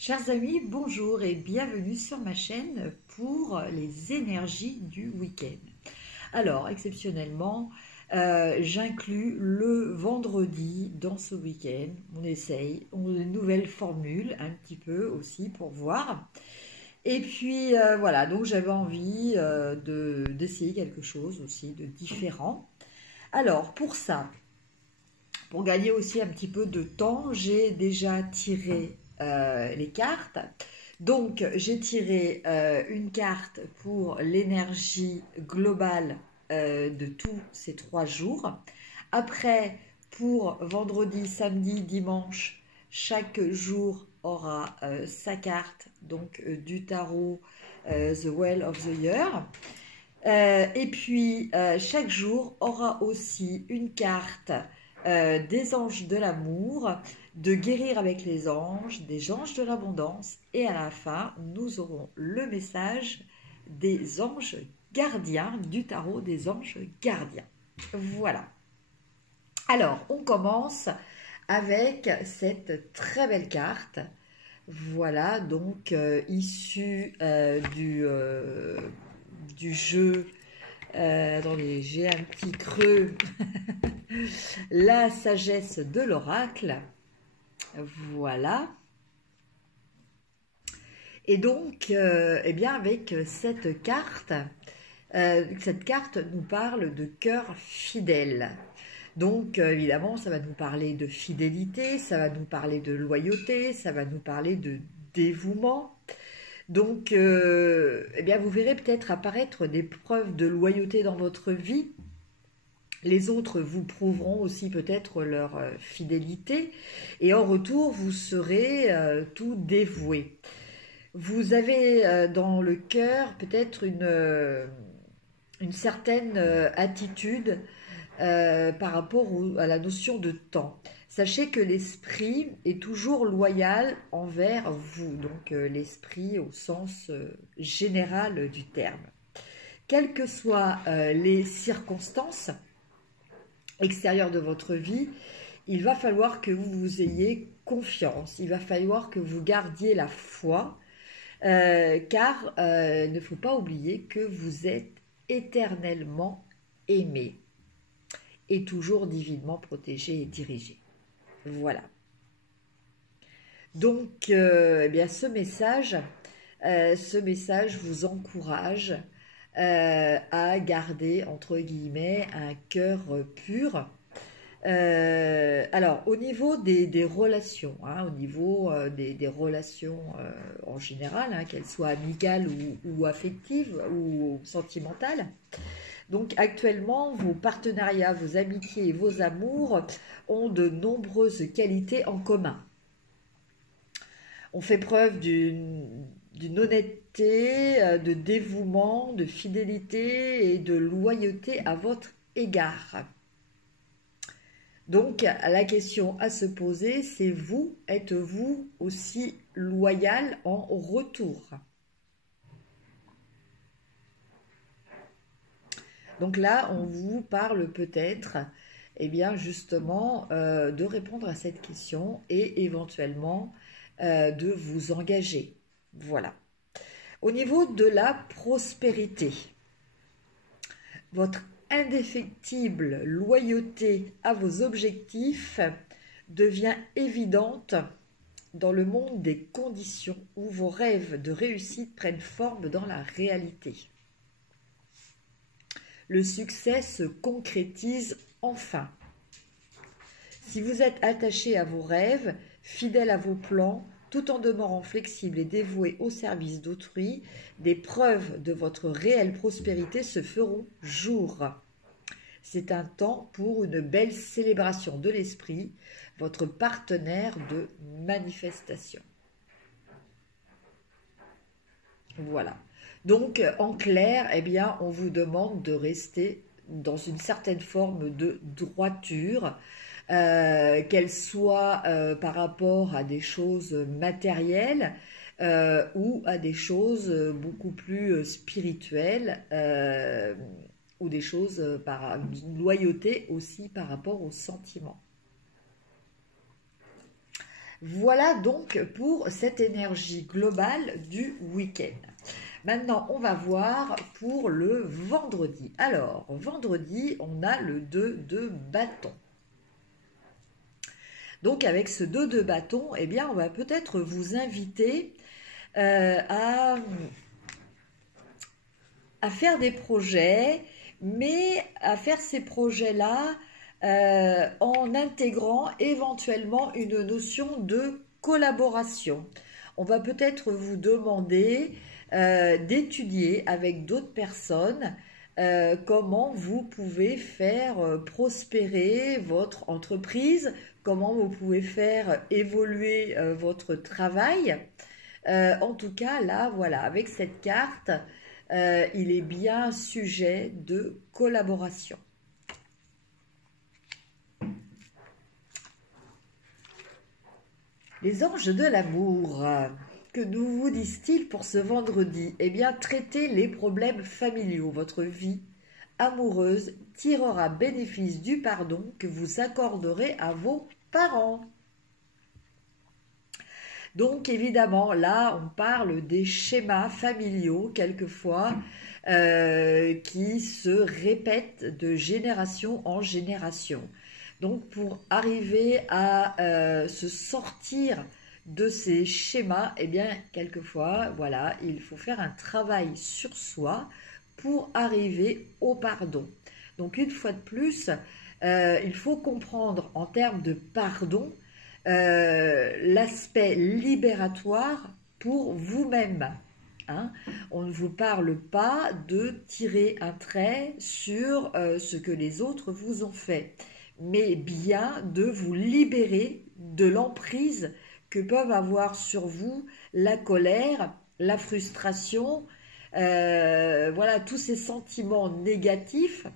Chers amis, bonjour et bienvenue sur ma chaîne pour les énergies du week-end. Alors, exceptionnellement, j'inclus le vendredi dans ce week-end. On essaye, on a une nouvelle formule un petit peu aussi pour voir. Et puis voilà, donc j'avais envie d'essayer quelque chose aussi de différent. Alors, pour ça, pour gagner aussi un petit peu de temps, j'ai déjà tiré les cartes. Donc, j'ai tiré une carte pour l'énergie globale de tous ces 3 jours. Après, pour vendredi, samedi, dimanche, chaque jour aura sa carte, donc du tarot The Well of the Year. Et puis, chaque jour aura aussi une carte des anges de l'amour, de guérir avec les anges, des anges de l'abondance. Et à la fin, nous aurons le message des anges gardiens, du tarot des anges gardiens. Voilà. Alors, on commence avec cette très belle carte. Voilà, donc issue du jeu. Attendez, j'ai un petit creux. La sagesse de l'oracle. Voilà. Et donc, eh bien, avec cette carte nous parle de cœur fidèle. Donc, évidemment, ça va nous parler de fidélité, ça va nous parler de loyauté, ça va nous parler de dévouement. Donc, eh bien, vous verrez peut-être apparaître des preuves de loyauté dans votre vie. Les autres vous prouveront aussi peut-être leur fidélité. Et en retour, vous serez tout dévoué. Vous avez dans le cœur peut-être une certaine attitude par rapport à la notion de temps. Sachez que l'esprit est toujours loyal envers vous, donc l'esprit au sens général du terme. Quelles que soient les circonstances extérieures de votre vie, il va falloir que vous ayez confiance, il va falloir que vous gardiez la foi, car il ne faut pas oublier que vous êtes éternellement aimé et toujours divinement protégé et dirigé. Voilà. Donc, eh bien, ce message vous encourage à garder, entre guillemets, un cœur pur. Alors, au niveau des relations, au niveau des relations en général, qu'elles soient amicales ou affectives ou sentimentales, donc actuellement, vos partenariats, vos amitiés et vos amours ont de nombreuses qualités en commun. On fait preuve d'une honnêteté, de dévouement, de fidélité et de loyauté à votre égard. Donc, la question à se poser, c'est vous, êtes-vous aussi loyal en retour? Donc là, on vous parle peut-être, eh bien justement, de répondre à cette question et éventuellement de vous engager. Voilà. Au niveau de la prospérité, votre indéfectible loyauté à vos objectifs devient évidente dans le monde des conditions où vos rêves de réussite prennent forme dans la réalité. Le succès se concrétise enfin. Si vous êtes attaché à vos rêves, fidèle à vos plans, tout en demeurant flexible et dévoué au service d'autrui, des preuves de votre réelle prospérité se feront jour. C'est un temps pour une belle célébration de l'esprit, votre partenaire de manifestation. Voilà. Donc, en clair, eh bien, on vous demande de rester dans une certaine forme de droiture, qu'elle soit par rapport à des choses matérielles ou à des choses beaucoup plus spirituelles ou des choses par une loyauté aussi par rapport aux sentiments. Voilà donc pour cette énergie globale du week-end. Maintenant, on va voir pour le vendredi. Alors, vendredi, on a le 2 de bâton. Donc, avec ce 2 de bâton, eh bien, on va peut-être vous inviter à faire des projets, mais à faire ces projets-là en intégrant éventuellement une notion de collaboration. On va peut-être vous demander d'étudier avec d'autres personnes comment vous pouvez faire prospérer votre entreprise, comment vous pouvez faire évoluer votre travail. En tout cas, là, voilà, avec cette carte, il est bien sujet de collaboration. Les anges de l'amour, que nous vous disent-ils pour ce vendredi? Eh bien, traitez les problèmes familiaux. Votre vie amoureuse tirera bénéfice du pardon que vous accorderez à vos parents. Donc, évidemment, là, on parle des schémas familiaux, quelquefois, qui se répètent de génération en génération. Donc, pour arriver à se sortir de ces schémas, eh bien, quelquefois, voilà, il faut faire un travail sur soi pour arriver au pardon. Donc, une fois de plus, il faut comprendre en termes de pardon l'aspect libératoire pour vous-même. Hein. On ne vous parle pas de tirer un trait sur ce que les autres vous ont fait, mais bien de vous libérer de l'emprise que peuvent avoir sur vous la colère, la frustration, voilà, tous ces sentiments négatifs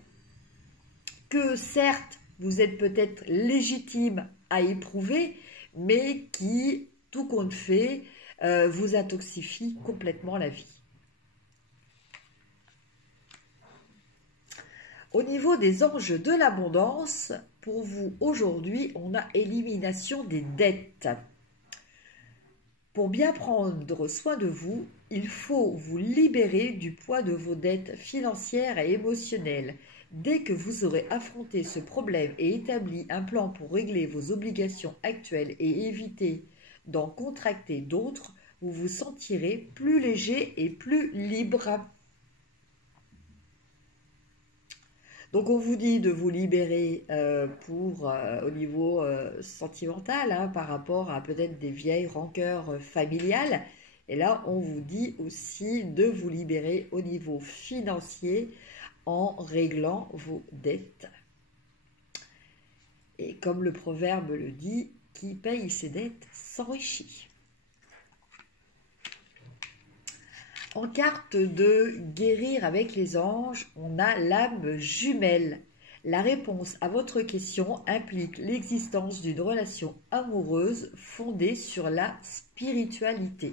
que certes vous êtes peut-être légitime à éprouver, mais qui, tout compte fait, vous intoxifie complètement la vie. Au niveau des anges de l'abondance, pour vous aujourd'hui, on a élimination des dettes. Pour bien prendre soin de vous, il faut vous libérer du poids de vos dettes financières et émotionnelles. Dès que vous aurez affronté ce problème et établi un plan pour régler vos obligations actuelles et éviter d'en contracter d'autres, vous vous sentirez plus léger et plus libre. Donc on vous dit de vous libérer au niveau sentimental, hein, par rapport à peut-être des vieilles rancœurs familiales. Et là, on vous dit aussi de vous libérer au niveau financier en réglant vos dettes. Et comme le proverbe le dit, qui paye ses dettes s'enrichit. En carte de guérir avec les anges, on a l'âme jumelle. La réponse à votre question implique l'existence d'une relation amoureuse fondée sur la spiritualité.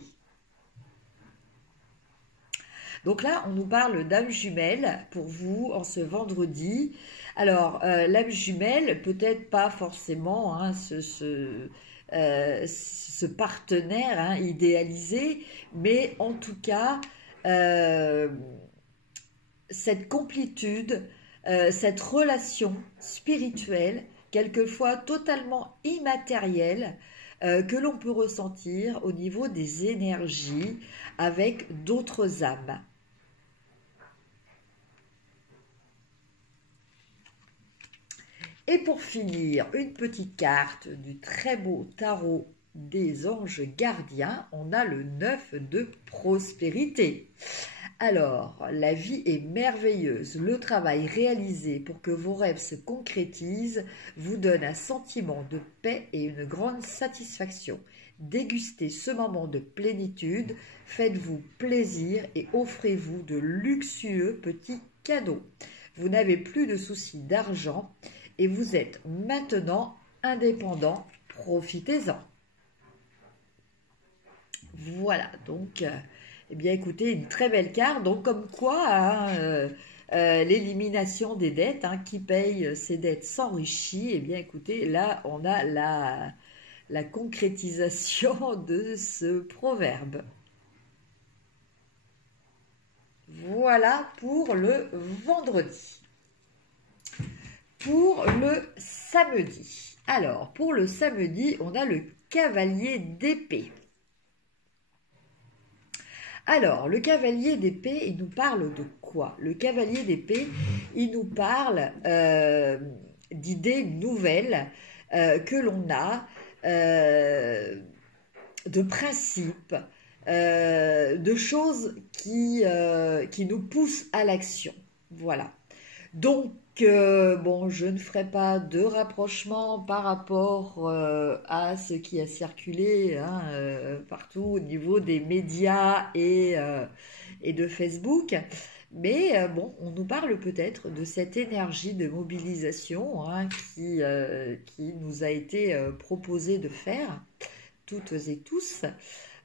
Donc là, on nous parle d'âme jumelle pour vous en ce vendredi. Alors, l'âme jumelle, peut-être pas forcément hein, ce partenaire hein, idéalisé, mais en tout cas, cette complétude, cette relation spirituelle, quelquefois totalement immatérielle, que l'on peut ressentir au niveau des énergies avec d'autres âmes. Et pour finir, une petite carte du très beau tarot des anges gardiens, on a le 9 de prospérité. Alors, la vie est merveilleuse. Le travail réalisé pour que vos rêves se concrétisent vous donne un sentiment de paix et une grande satisfaction. Dégustez ce moment de plénitude, faites-vous plaisir et offrez-vous de luxueux petits cadeaux. Vous n'avez plus de soucis d'argent et vous êtes maintenant indépendant. Profitez-en. Voilà, donc, eh bien écoutez, une très belle carte. Donc comme quoi, hein, l'élimination des dettes, hein, qui paye ses dettes s'enrichit. Eh bien écoutez, là on a la concrétisation de ce proverbe. Voilà pour le vendredi. Pour le samedi. Alors, pour le samedi, on a le cavalier d'épée. Alors, le cavalier d'épée, il nous parle de quoi? Le cavalier d'épée, il nous parle d'idées nouvelles que l'on a, de principes, de choses qui nous poussent à l'action. Voilà. Donc, bon, je ne ferai pas de rapprochement par rapport à ce qui a circulé hein, partout au niveau des médias et de Facebook. Mais bon, on nous parle peut-être de cette énergie de mobilisation hein, qui nous a été proposée de faire, toutes et tous.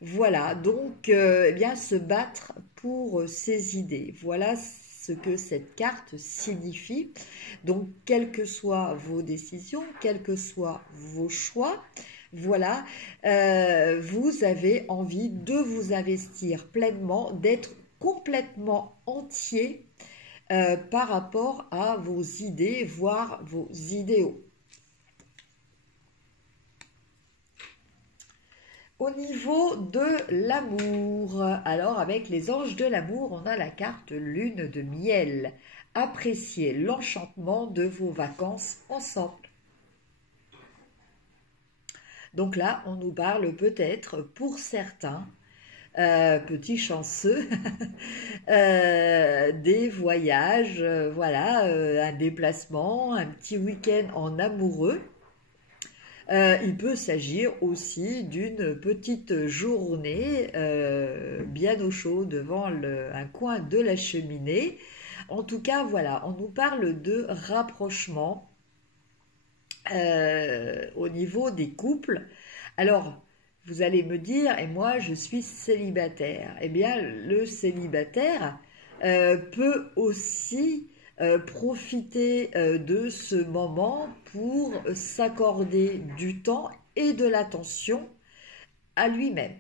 Voilà, donc eh bien, se battre pour ses idées. Voilà ce que cette carte signifie. Donc, quelles que soient vos décisions, quels que soient vos choix, voilà, vous avez envie de vous investir pleinement, d'être complètement entier par rapport à vos idées, voire vos idéaux. Au niveau de l'amour, alors avec les anges de l'amour, on a la carte lune de miel. Appréciez l'enchantement de vos vacances ensemble. Donc là, on nous parle peut-être pour certains, petits chanceux, des voyages, voilà, un déplacement, un petit week-end en amoureux. Il peut s'agir aussi d'une petite journée bien au chaud devant un coin de la cheminée. En tout cas, voilà, on nous parle de rapprochement au niveau des couples. Alors, vous allez me dire, et moi je suis célibataire. Eh bien, le célibataire peut aussi profiter de ce moment pour s'accorder du temps et de l'attention à lui-même.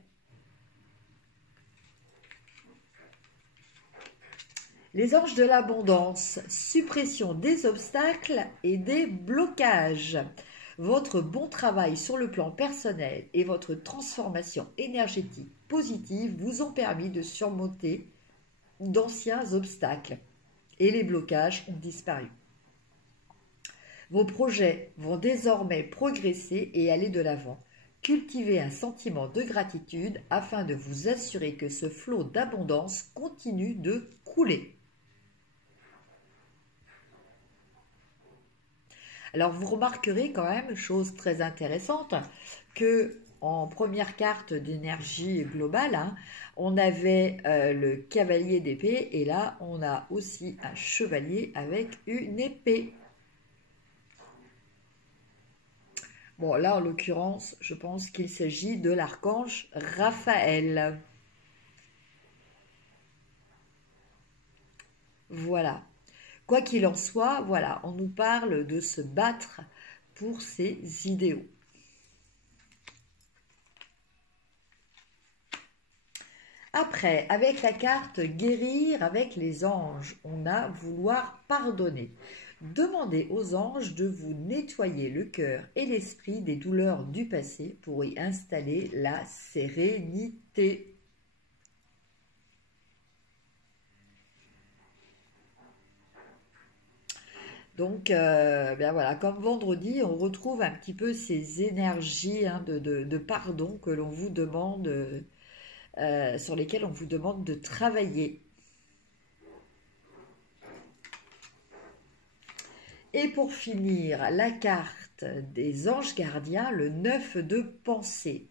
Les anges de l'abondance, suppression des obstacles et des blocages. Votre bon travail sur le plan personnel et votre transformation énergétique positive vous ont permis de surmonter d'anciens obstacles et les blocages ont disparu. Vos projets vont désormais progresser et aller de l'avant. Cultivez un sentiment de gratitude afin de vous assurer que ce flot d'abondance continue de couler. Alors vous remarquerez quand même, chose très intéressante, que en première carte d'énergie globale, hein, on avait le cavalier d'épée et là on a aussi un chevalier avec une épée. Bon là en l'occurrence je pense qu'il s'agit de l'archange Raphaël. Voilà. Quoi qu'il en soit, voilà, on nous parle de se battre pour ses idéaux. Après, avec la carte guérir avec les anges, on a vouloir pardonner. Demandez aux anges de vous nettoyer le cœur et l'esprit des douleurs du passé pour y installer la sérénité. Donc, bien voilà, comme vendredi, on retrouve un petit peu ces énergies hein, de pardon que l'on vous demande, sur lesquelles on vous demande de travailler. Et pour finir, la carte des anges gardiens, le 9 de pensée.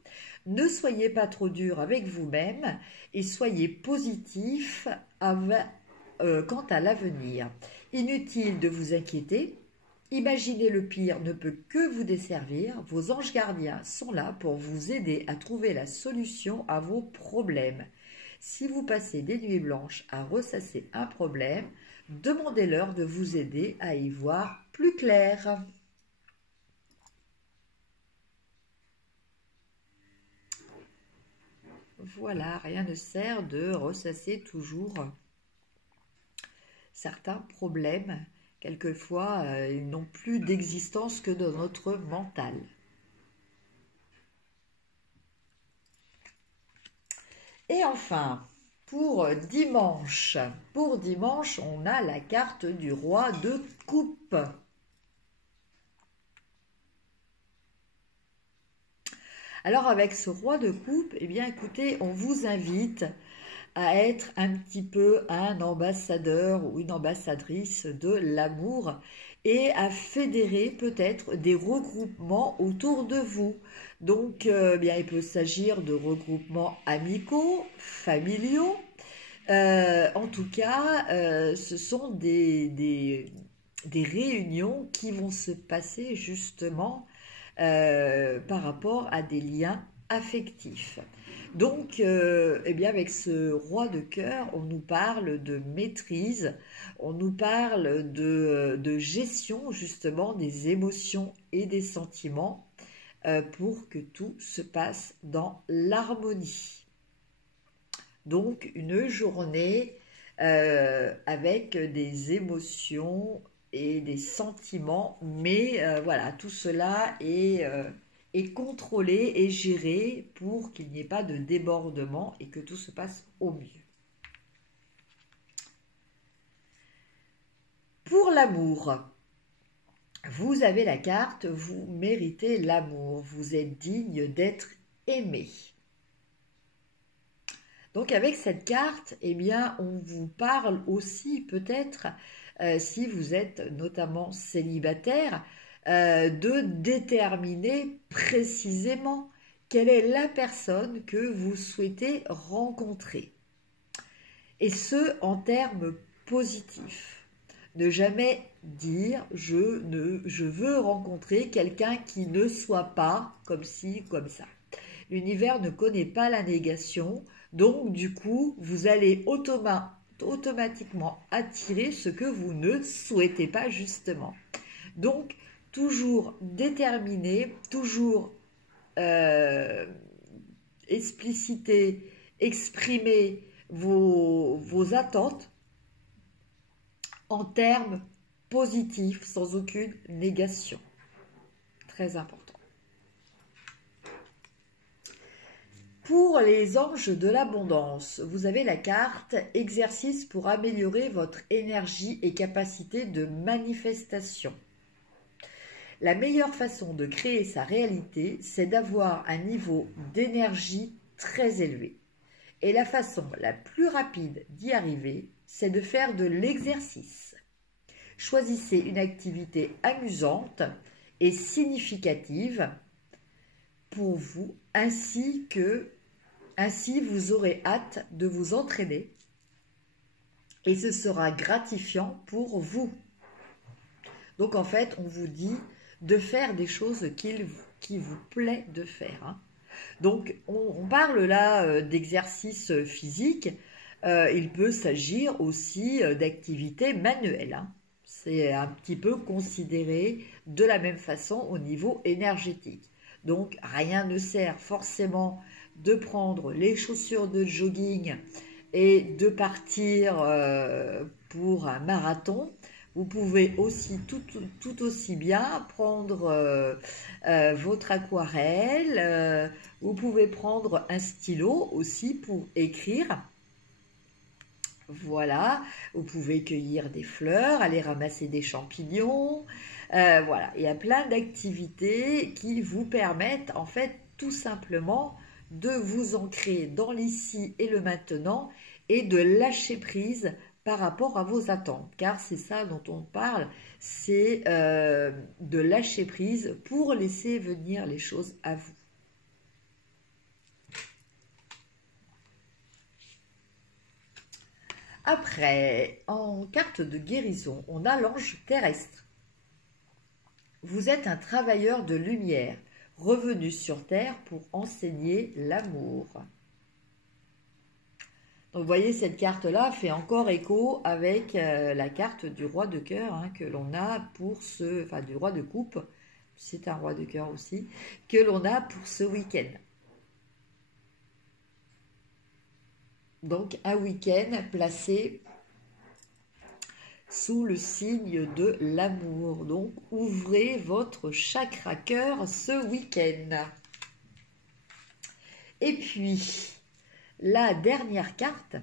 Ne soyez pas trop dur avec vous-même et soyez positif quant à l'avenir. Inutile de vous inquiéter. Imaginer le pire ne peut que vous desservir. Vos anges gardiens sont là pour vous aider à trouver la solution à vos problèmes. Si vous passez des nuits blanches à ressasser un problème, demandez-leur de vous aider à y voir plus clair. Voilà, rien ne sert de ressasser toujours certains problèmes. Quelquefois, ils n'ont plus d'existence que dans notre mental. Et enfin, pour dimanche, on a la carte du roi de coupe. Alors avec ce roi de coupe, eh bien écoutez, on vous invite à être un petit peu un ambassadeur ou une ambassadrice de l'amour et à fédérer peut-être des regroupements autour de vous. Donc, bien, il peut s'agir de regroupements amicaux, familiaux. En tout cas, ce sont des réunions qui vont se passer justement par rapport à des liens affectifs. Donc, eh bien, avec ce roi de cœur, on nous parle de maîtrise, on nous parle de gestion justement des émotions et des sentiments pour que tout se passe dans l'harmonie. Donc, une journée avec des émotions et des sentiments, mais voilà, tout cela est contrôlé et géré pour qu'il n'y ait pas de débordement et que tout se passe au mieux. Pour l'amour, vous avez la carte, vous méritez l'amour, vous êtes digne d'être aimé. Donc avec cette carte, eh bien, on vous parle aussi peut-être, si vous êtes notamment célibataire, de déterminer précisément quelle est la personne que vous souhaitez rencontrer. Et ce, en termes positifs. Ne jamais dire je veux rencontrer quelqu'un qui ne soit pas comme ci, comme ça. L'univers ne connaît pas la négation, donc du coup, vous allez automatiquement attirer ce que vous ne souhaitez pas justement. Donc, toujours déterminer, toujours expliciter, exprimer vos attentes en termes positifs, sans aucune négation. Très important. Pour les anges de l'abondance, vous avez la carte « Exercice pour améliorer votre énergie et capacité de manifestation ». La meilleure façon de créer sa réalité, c'est d'avoir un niveau d'énergie très élevé. Et la façon la plus rapide d'y arriver, c'est de faire de l'exercice. Choisissez une activité amusante et significative pour vous, ainsi vous aurez hâte de vous entraîner et ce sera gratifiant pour vous. Donc en fait, on vous dit de faire des choses qui vous plaît de faire. Hein. Donc on parle là d'exercice physique, il peut s'agir aussi d'activités manuelles. Hein. C'est un petit peu considéré de la même façon au niveau énergétique. Donc, rien ne sert forcément de prendre les chaussures de jogging et de partir pour un marathon. Vous pouvez aussi tout aussi bien prendre votre aquarelle. Vous pouvez prendre un stylo aussi pour écrire. Voilà, vous pouvez cueillir des fleurs, aller ramasser des champignons. Voilà, il y a plein d'activités qui vous permettent en fait tout simplement de vous ancrer dans l'ici et le maintenant et de lâcher prise par rapport à vos attentes. Car c'est ça dont on parle, c'est de lâcher prise pour laisser venir les choses à vous. Après, en carte de guérison, on a l'ange terrestre. Vous êtes un travailleur de lumière, revenu sur Terre pour enseigner l'amour. Donc, vous voyez, cette carte-là fait encore écho avec la carte du roi de cœur hein, que l'on a pour du roi de coupe, c'est un roi de cœur aussi, que l'on a pour ce week-end. Donc un week-end placé sous le signe de l'amour. Donc ouvrez votre chakra cœur ce week-end. Et puis, la dernière carte,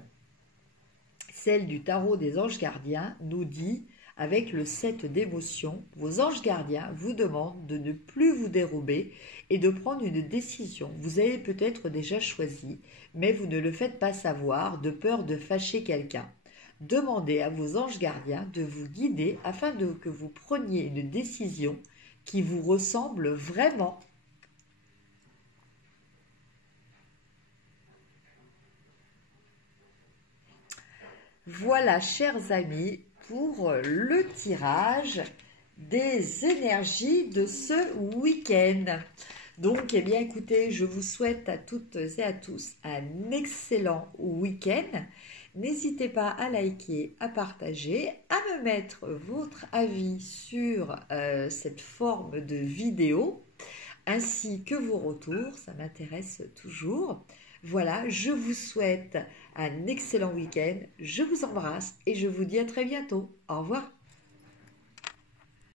celle du tarot des anges gardiens, nous dit, avec le 7 d'émotion, vos anges gardiens vous demandent de ne plus vous dérober et de prendre une décision. Vous avez peut-être déjà choisi, mais vous ne le faites pas savoir de peur de fâcher quelqu'un. Demandez à vos anges gardiens de vous guider afin que vous preniez une décision qui vous ressemble vraiment. Voilà, chers amis, pour le tirage des énergies de ce week-end. Donc, eh bien, écoutez, je vous souhaite à toutes et à tous un excellent week-end. N'hésitez pas à liker, à partager, à me mettre votre avis sur cette forme de vidéo, ainsi que vos retours, ça m'intéresse toujours. Voilà, je vous souhaite un excellent week-end, je vous embrasse et je vous dis à très bientôt. Au revoir.